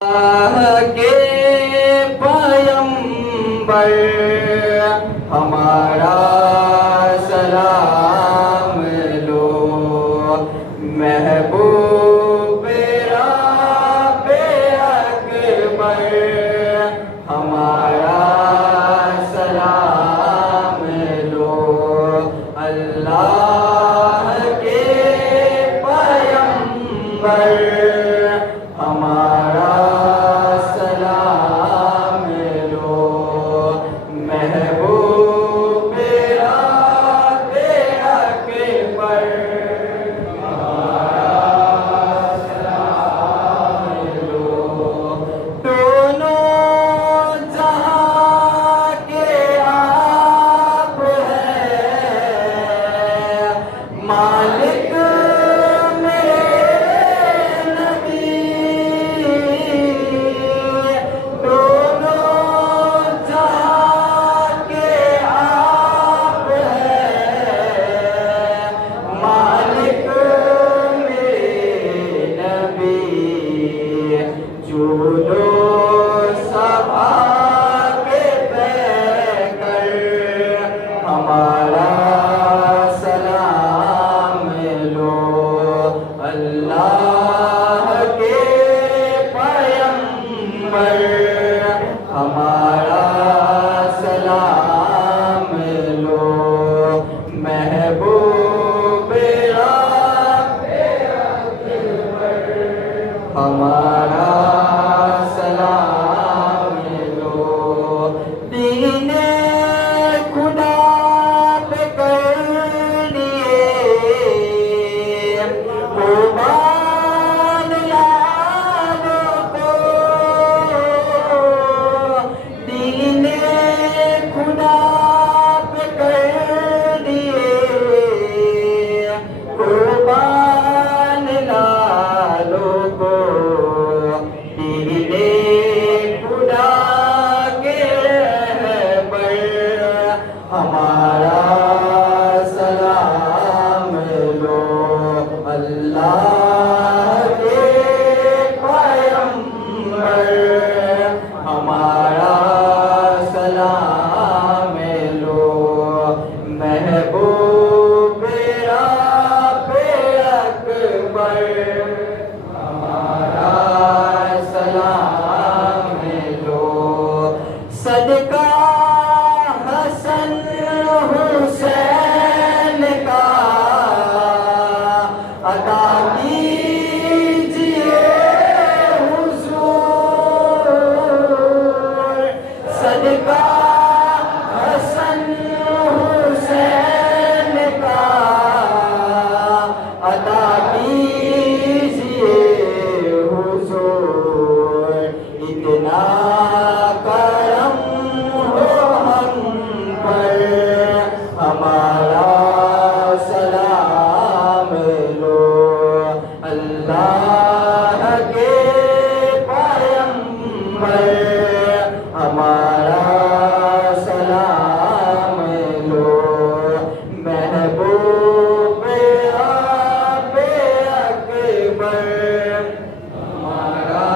के पैगंबर हमारा सलाम लो, महबूब राबे अकबर हमारा सलाम लो। अल्लाह के पैगंबर हमारा सलाम लो, महबूब राबे अकबर हमारा सलाम लो। दोनों जहां के आप हैं मालिक हमारा सलाम लो। अल्लाह के पैगंबर हमारा सलाम लो, महबूब राबे अकबर हमारा सलाम लो। दीने खुदा पे कर दिए कुर्बान यादों को, दीने खुदा पे कर दिए कुर्बान लालों को। दीने खुदा के रहबर हमारा सलाम लो। अल्लाह के पैगंबर हमारा सलाम लो, महबूब राबे अकबर हमारा सलाम लो। सदका हसन हुसैन का अता कीजिए हुजूर, सदका हसन हुसैन का अता कीजिए हुजूर। इतना करम हो हम पर हमारा सलाम लो। अल्लाह के पैगंबर हमारा सलाम लो, महबूब राबे अकबर हमारा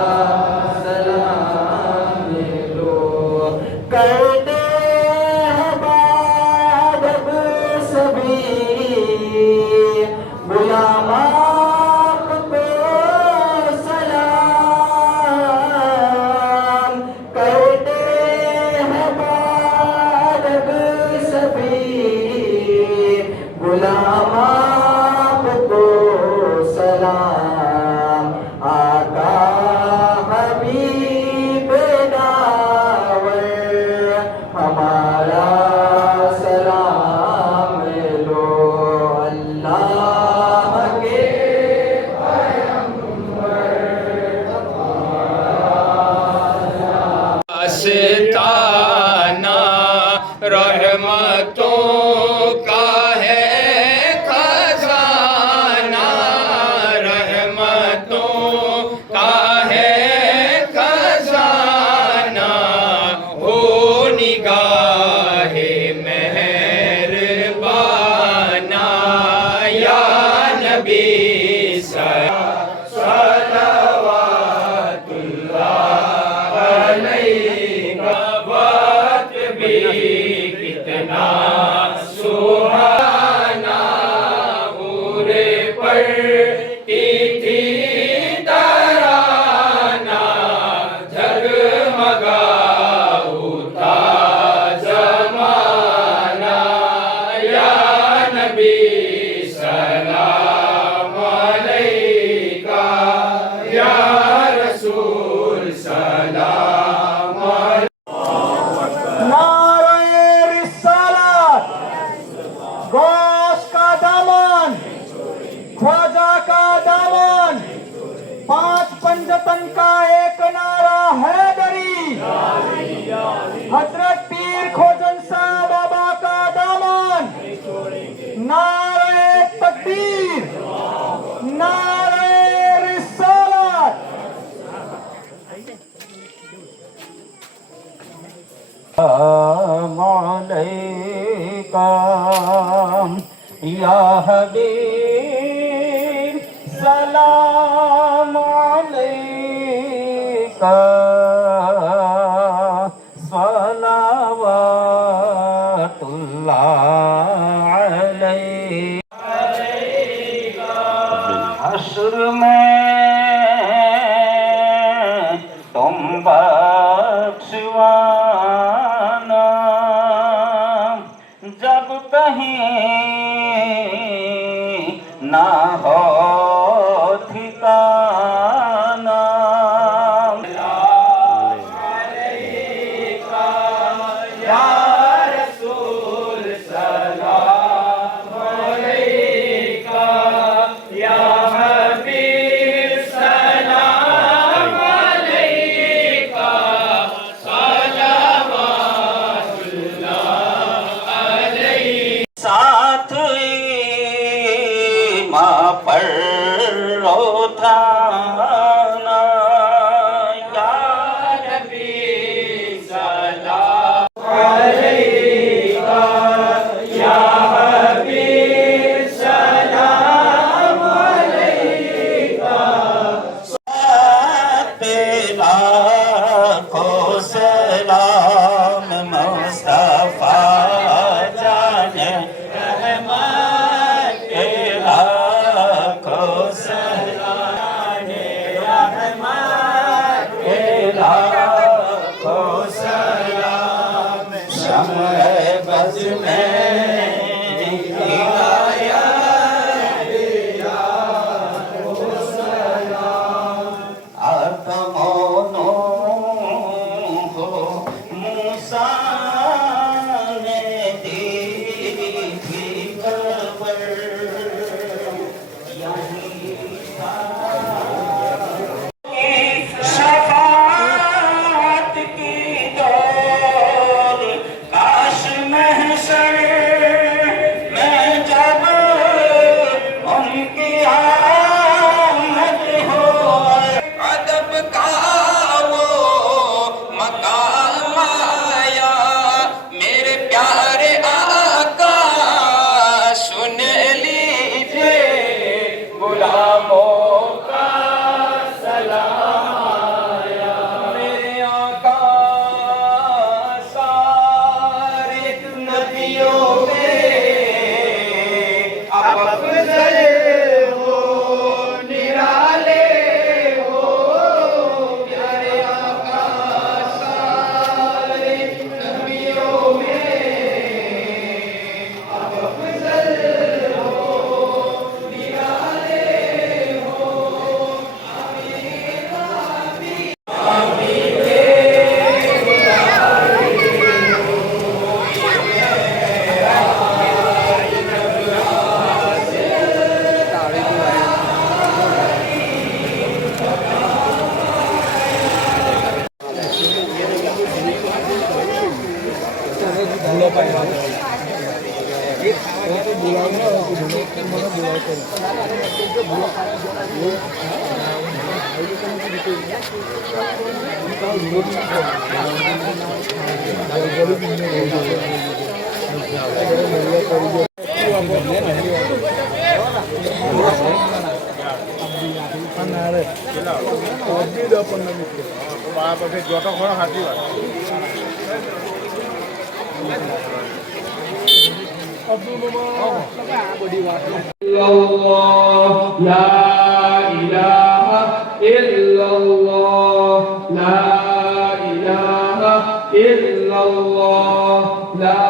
सलाम लो। करते हैं बादब सभी गुलाम आपको सलाम, करते हैं बादब सभी गुलाम आपको सलाम। आका हबीब दावर हमारा सलाम लो। अल्लाह के पैगंबर आस्ताना रहमतों का है खजाना, रहमतों का है खजाना, हो निगाहे मेहरबाना या नबी सल्लल्लाहु नबी सलाम अलैका या रसूल सलाम नारे रिसालत, गौस का दामन, ख्वाजा का दामन, पांच पंजतन का एक नारा हैदरी, हजरत पीर खोजन शाह बाबा का दामन, नारे तकबीर, नारे रिसालत। अलैका या हबीब सलाम अलैका सलावतुल्लाह अलैका। हश्र में तुम बख्शवाना जब कहीं ना हो ठिकाना। या रसूल सलाम अलैका या हबीब सलाम अलैका सलावतुल्लाह अलैका। साथ माँ पर उठाना या नबी सलाम अलैका या हबीब सलाम अलैका तेरा को सलाम मुस्तफा जाने रहमत तेरा को सलाम रहमत तेरा को सलाम शम्ह बज़ में शफाअत की डोर काश महशर में जब उनकी आमद हो। अदब का वो मकाम आया मेरे प्यारे आका सुन लीजिए गुलामों का सलाम आया। मेरे आका सारे नबियों में आप अफजल हो निराले हो प्यारे आका सारे नबियों में आप अफजल हो निराले हो। যত খরা হাতি লা ইলাহা ইল্লাল্লাহ লা ইলাহা ইল্লাল্লাহ লা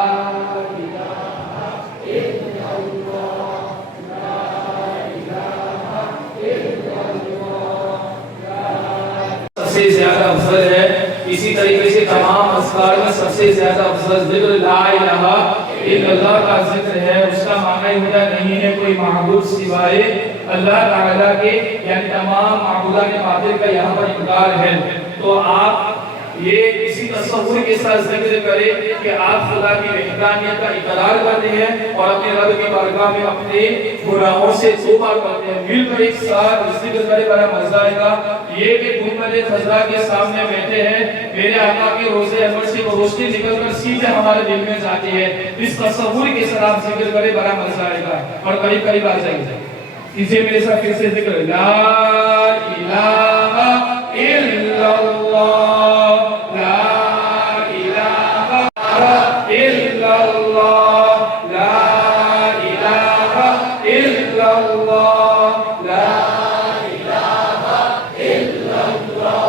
ইলাহা ইল্লাল্লাহ अफजल है। इसी तरीके से तमाम अस्कार में सबसे ज्यादा अफजल जिक्र ला इलाहा इल्लल्लाह का जिक्र है। उसका माना ही होता नहीं है कोई माबूद सिवाय अल्लाह ताला के, यानी तमाम माबूदान बातिल का यहाँ पर इनकार है। तो आप ये इसी तसव्वुर के साथ जिक्र करें कि आप खुदा की वहदानियत का इकरार करते हैं और अपने रब की बारगाह में अपने गुनाहों से तौबा करते हैं। मिलकर एक साथ जिक्र करें, बड़ा मजा आएगा। ये कि गुंबद खज़रा के सामने बैठे हैं, मेरे आका के रोज़े अनवर से रोशनी निकलकर सीधे हमारे दिल में जाती है। इस तसव्वुर के साथ आप जिक्र करें, बड़ा मजा आएगा और करीब करीब आ जाएगा। इसे मेरे साथ फिर से जिक्र, ला इलाहा इल्लल्लाह, ला इलाहा इल्लल्लाह, ला इलाहा इल्लल्लाह, ला इलाहा इल्लल्लाह।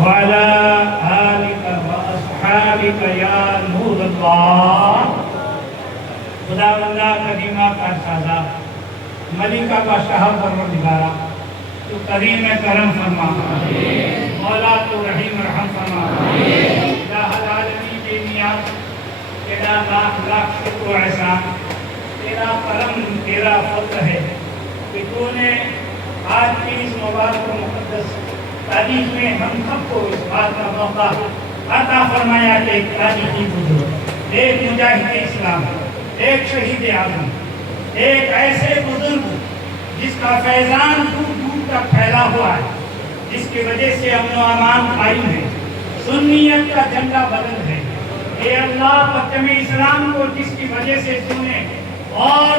वाला आलिका व अस्हाबिका या नूर अल्लाह। खुदावंदा करीमा का सादा मलिका का शाह परवरदिगारा तो करीम करम फरमा, मौला तो रहीम रहम फरमा। या हल आलमी के नियात तेरा लाख लाख शुक्र एहसान, तेरा करम तेरा फضل है कि तूने आज की इस मुबारक मुक़द्दस तारीख में हम सबको इस बात का मौका अता फरमाया कि एक तारीखी बुजुर्ग, एक मुजाहिद इस्लाम, एक शहीद आज़म, एक ऐसे बुजुर्ग जिसका फैजान दूर दूर तक फैला हुआ है, जिसकी वजह से अमन व अमान कायम है, सुन्नियत का झंडा बुलंद है। ये अल्लाह परचम इस्लाम को जिसकी वजह से तूने और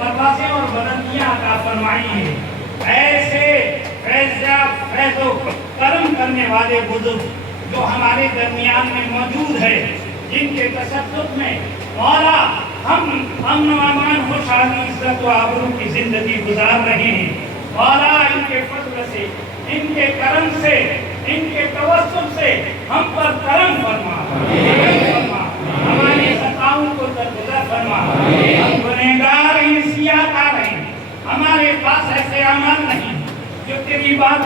परवाज़ें और बुलंदियां अता फरमाई है, ऐसे फैज़ो करम करने वाले बुजुर्ग जो हमारे दरमियान में मौजूद है, जिनके तसद्दुक़ में मौला हम अमन व अमान, खुशहाली, इज्जत व आबरू की जिंदगी गुजार रहे हैं। मौला इनके फज़्ल से, इनके करम से, इनके तवस्सुल से हम पर करम फरमा, हमारी खताओं को दरगुजर फरमा। हम गुनहगार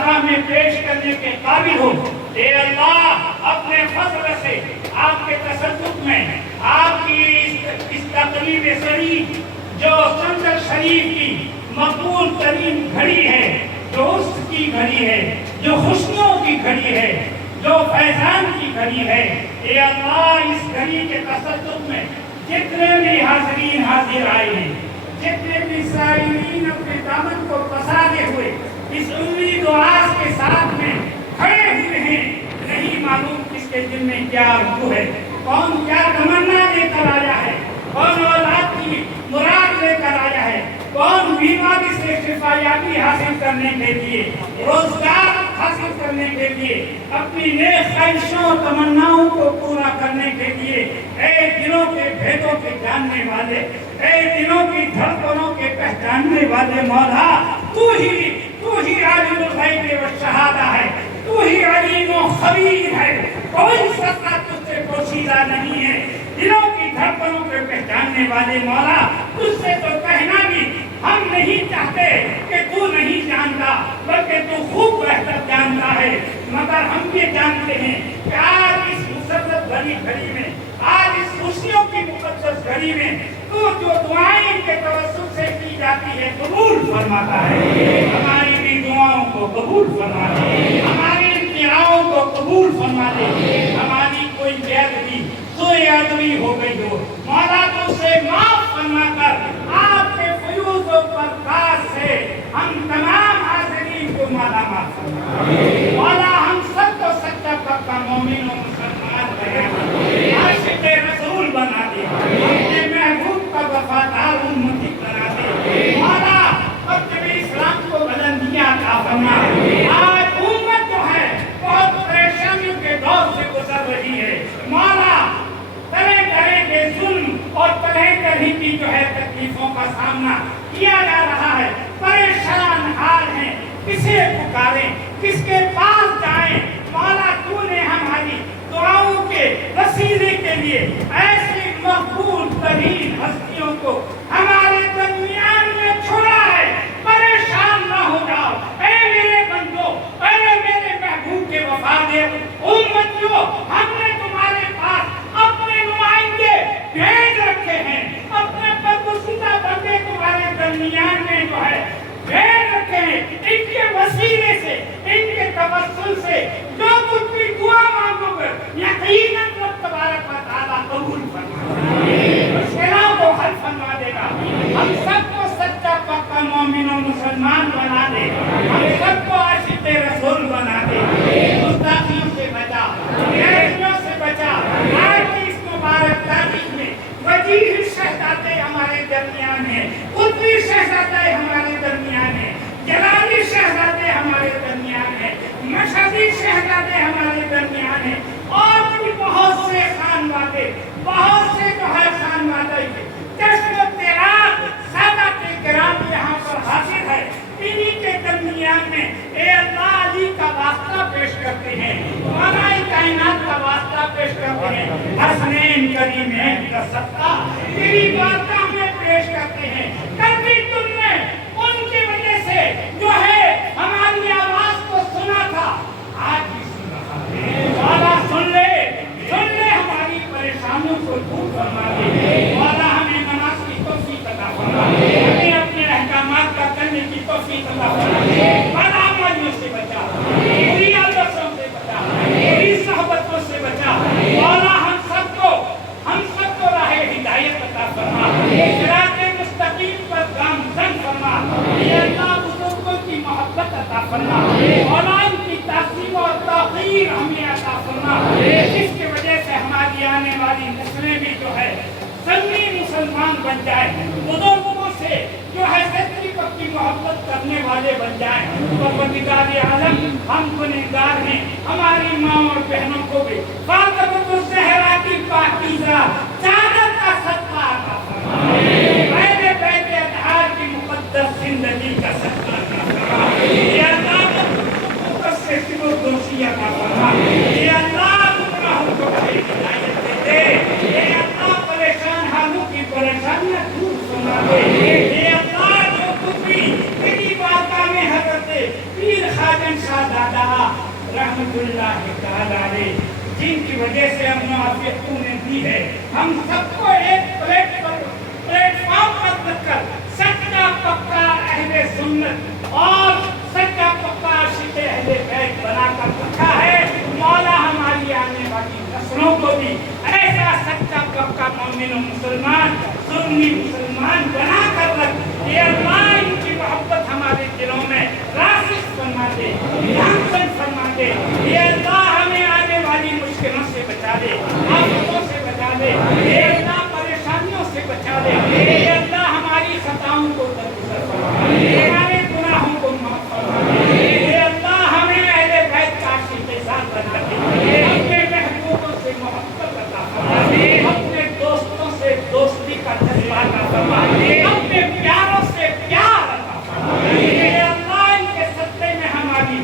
बारगाह में पेश करने के काबिल हो। ए अल्लाह, अपने फजल से आपके तसद्दुक में आपकी इस तकरीब शरीफ जो संदर शरीफ की मकबूल तरीन घड़ी है, जो उसकी घड़ी है, जो खुशियों की घड़ी है, जो फैजान की घड़ी है, ए अल्लाह, इस घड़ी के तसद्दुक में जितने भी हाज़रीन हाजिर आए हैं, जितने भी साइरीन अपने दामन को पसारे हुए इस उम्मीद और आस के साथ में खड़े हुए हैं, नहीं मालूम किसके दिल में क्या आरज़ू है, कौन क्या तमन्ना लेकर आया है, कौन औलाद की मुराद लेकर आया है, कौन बीमारी से शिफायाबी हासिल करने के लिए, रोजगार हासिल करने के लिए, अपनी नेक ख्वाहिशों तमन्नाओं को पूरा करने के लिए, ऐ दिलों के भेदों के जानने वाले, ऐ दिलों की धड़कनों के पहचानने वाले मौला, तू ही आलिमुल गैब व शहादा है, तू ही अलीम व खबीर है, कोई सत्ता तुझसे पोशीदा नहीं है। दिलों की धड़कनों को पहचानने वाले मौला, तुझसे तो कहना भी हम नहीं चाहते कि तू नहीं जानता, बल्कि तू खूब बेहतर जानता है, मगर हम ये जानते हैं कि आज इस मुसर्रत भरी घड़ी में, आज इस खुशियों की मुकद्दस घड़ी में तू जो दुआएं के तवस्सुल से की जाती है कबूल फरमाता है। हमारी भी दुआओं को कबूल फरमा दे, हमारी दुआओं को कबूल फरमा दे। हमारी कोई बेअदबी, कोई अदबी हो गई हो, मौला तुझसे माफ फरमा कर आपके फयूज़ और बरकत से हम तमाम हाज़रीन को मालामाल फरमा। मौला हम सबको सच्चा पक्का मोमिन और मुसलमान बना, आशिक़ रसूल बना दे, अपने महबूब का वफादार उम्मती बना दे। मौला अब इस्लाम को बुलंदियां अता फरमा। आज उम्मत जो है बहुत परेशानियों के दौर से गुजर रही है, मौला तरह तरह के जुल्म और तरह तरह की जो है तकलीफों का सामना किया जा रहा है, परेशान हाल हैं, किसे पुकारें, किसके पास जाएं। मौला तूने हमारी दुआओं के वसीले के लिए ऐसी मकबूल तरीन हस्तियों को हमारे दरमियान में छोड़ा है, परेशान ना हो जाओ ऐ मेरे बंदो, ऐ मेरे महबूब के वफादार उम्मतियों, हमने तुम्हारे पास अपने नुमाइंदे भेज रखे हैं, अपने बरगुज़ीदा बंदे तुम्हारे दरमियान में जो है भेज रखे हैं। इनके वसीले से, इनके तवस्सुल से जो कुछ भी दुआ मांगोगे यकीनन रब तबारक व तआला कबूल फरमाएगा, मुश्किलों को हल फरमा देगा। हम सबको सच्चा पक्का मोमिन और मुसलमान बना दे, हम सबको आशिक़ रसूल बना दे, गुस्ताखियों से बचा, बेइज्जतियों से बचा। आज की इस मुबारक तारीख में वजीर शहजादे हमारे दरमियान हैं, कुतुबी शहजादे हमारे दरमियान हैं, जलाली शहजादे हमारे दरमियान हैं, मशहदी शहजादे हमारे दरमियान हैं, और भी बहुत से खानवादे, बहुत से जो है खानवादे जश्न तेराग सादात किराम यहाँ पर हाजिर है। इन्हीं के दरमियान में ए अल्लाह अली का वास्ता पेश करते हैं, मौलाए कायनात का वास्ता पेश करते हैं, हसनैन करीमैन का सत्ता तेरी बारगाह में पेश करते हैं। कल भी तुमने उनकी वजह से जो है हमारी आवाज को सुना था, आज भी सुन रहा है। मौला सुन ले हमारी परेशानियों को दूर फरमा दे। मौला हमें नमाज की तौफीक अता फरमा, हमें अपने अहकामात का करने की तौफीक अता फरमा, बदअमलियों से बचा, बुरी आदतों से बचा, बुरी सोहबतों से बचा। मौला हम सबको राह हिदायत अता फरमा, सिराते मुस्तकीम पर गामज़न फरमा। या अल्लाह बुजुर्गों की मोहब्बत अता फरमा, मौला इनकी ताज़ीम और तौक़ीर हमें अता फरमा, जिसकी वजह से हमारी आने वाली नस्लें भी जो है सन्नी मुसलमान बन जाए, बुजुर्गों से जो है सच्ची पक्की मोहब्बत करने वाले बन जाए। परवरदिगार आलम हम गुनहगार हैं, हमारी माँ और बहनों को भी फातिमा ज़हरा की पाकीज़ा चादर का सदका अता फरमा, पहले पहले अतहार की मुक़द्दस जिंदगी का सदका अता फरमा। या अल्लाह मुक़द्दस फिरदौसी अता फरमा। या अल्लाह गुनाहों को हिदायत दे दे। या अल्लाह परेशान हालों की परेशानियां दूर फरमा दे। या अल्लाह जो कुछ भी तेरी बारगाह में हज़रत पीर साजन शाहजादा रहमतुल्लाह ताला अलैह, जिनकी वजह से हम मुआफियत तूने दी है, हम सबको एक प्लेटफॉर्म पर रखकर सच्चा पक्का अहले सुन्नत और सच्चा पक्का आशिक अहले बैत बनाकर रखा है। मौला हमारी आने वाली नस्लों को भी ऐसा सच्चा पक्का मोमिन और मुसलमान, सुन्नी मुसलमान बना कर रख। ये अल्लाह इनकी मोहब्बत हमारे दिलों में रासिख फरमा दे, ध्यान फरमा दे। ये अल्लाह हमें आने वाली मुश्किलों से बचा दे, आफतों से बचा दे, ये अल्लाह परेशानियों से बचा दे। ये अल्लाह हमारी खताओं को दरगुजर फरमा दे, हमारे गुनाहों को माफ फरमा दे। ये अल्लाह हमें अहले बैत का आशिक़ ज़ात बना दे, अपने महबूबों से मोहब्बत अता फरमा दे, अपने दोस्तों से दोस्ती का जज्बा अता फरमा दे, अपने प्यारों से प्यार अता फरमा दे। ये अल्लाह इनके सत्ते में हमारी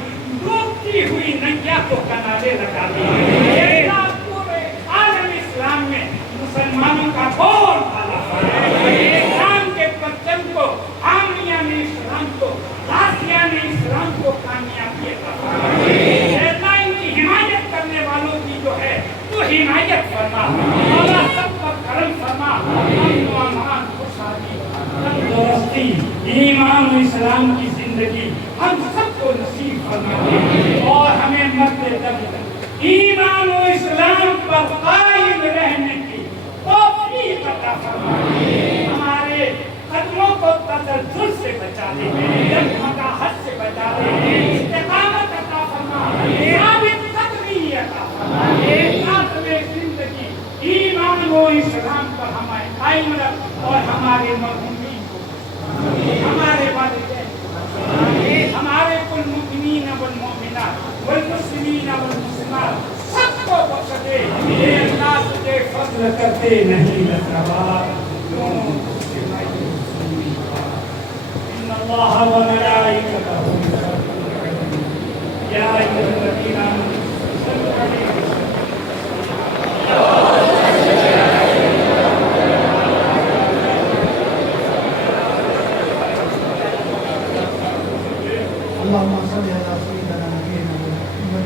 डूबती हुई नैया को किनारे लगा दे। ये अल्लाह पूरे आलम इस्लाम में मुसलमानों का बोल बाला फरमा दे। इस्लाम के परचम को, आमिया ने इस्लाम को, गाजिया ने इस्लाम को कामयाबी अता फरमा दे। अल्लाह इनकी हिमायत करने वालों की जो है तो हिमायत फरमा, मौला सब पर करम फरमा, अमन व अमान, खुशहाली, तंदुरुस्ती, ईमान और इस्लाम की जिंदगी हम सबको नसीब फरमा दे और हमें मरते दम तक ईमान और इस्लाम पर कायम रहने की तौफीक अता फरमा दे। हमारे कदमों को तसल्जुल से बचा दे, मकाहत से बचा दे, इस्तिकामत अता फरमा दे, साबित कदमी अता फरमा दे। साथ में जिंदगी ईमान और इस्लाम पर हमारे कायम रख और हमारे मौजूदी हमारे वालिदैन, हमारे कुल मुमिनीन वल मोमिनात वल मुस्लिमीन वल मुस्लिमात सबको बख्श दे। ये अल्लाह तुझे फज़्ल करते नहीं लतवा, इन्नल्लाह व मलाइकतहु या अय्युहल्लज़ीना आमनू सल्लु अलैहि व सल्लिमू। اللهم صل على سيدنا نبينا محمد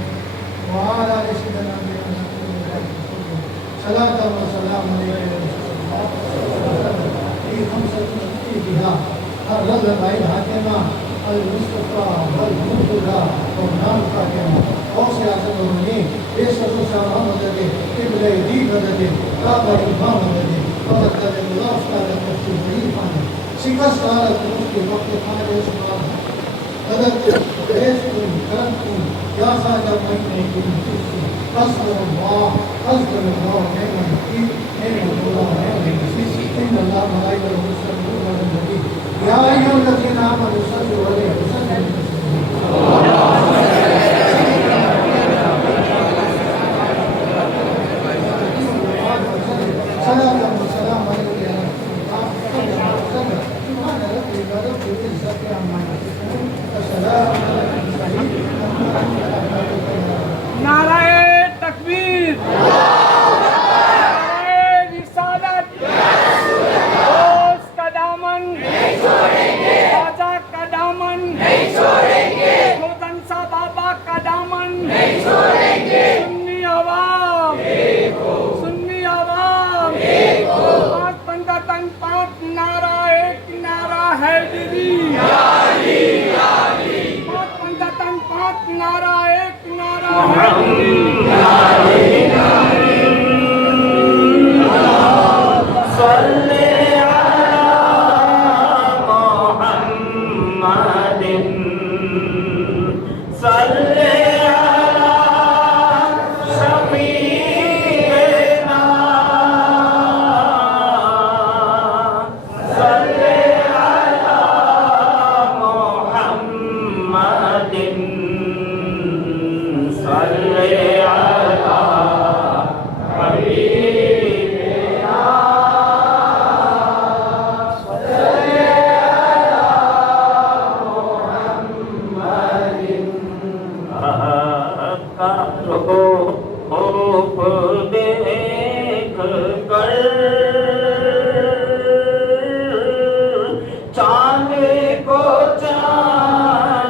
وعلى آل سيدنا نبينا محمد صلاة وسلام عليك يا رسول الله في خمسة بها الرد غير حاكمة المصطفى والمرتضى والنام فاطمة غوث أعظم المؤمنين بيسر سلام مدد قبلة دين مدد كعبة إمام مدد فقد قال الله تعالى مفتوح الإيمان شكست على المفتي وقت حال يسمع قدرت رزقكم كرمكم يا صاحب المؤمنين أسأل الله نعم الوكيل نعم الله نعم الوكيل إن الله ملائكته يصلون على النبي يا أيها الذين آمنوا صلوا عليه وسلموا تسليما صلاة وسلام عليك يا رسول الله سبحان ربي رب العزة عما يصفون السلام على المرسلين नाराए तकबीर, नाराए रिसालत, दोस्त का दामन नहीं छोड़ेंगे, ख्वाजा का दामन नहीं छोड़ेंगे, खुर्दंसा बाबा का दामन नहीं छोड़ेंगे। सुन्नी आवाम पांच पंगतन पांच नारा, एक नारा हैदरी, पांच पंगतन पांच नारा, एक नारा हैदरी। चांद को चांदनी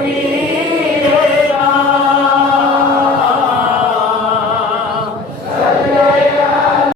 अपनी